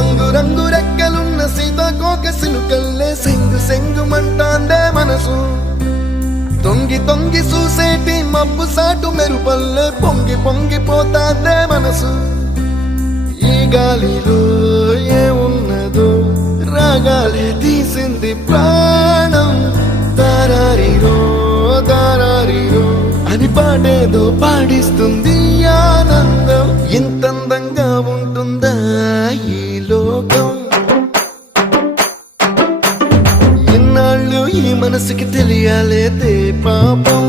రంగు రంగు రెక్కలున్న సీతాకోక సిలుకల్లే సెంగు సెంగు మంటాందే మనసు తొంగి తొంగి చూసేటి మబ్బు సాటు మెరుపల్లే పొంగి పొంగిపోతాందే మనసు ఈ గాలిలో ఏమున్నదో రాగాలే తీసింది ప్రాణం దారారిరో దారారిరో అని పాడేదో పాడిస్తుంది ఆనందం ఇంతందంగా ఉంటుందా ఈ లోకం ఇన్నాళ్ళు ఈ మనసుకి తెలియాలేదే పాపం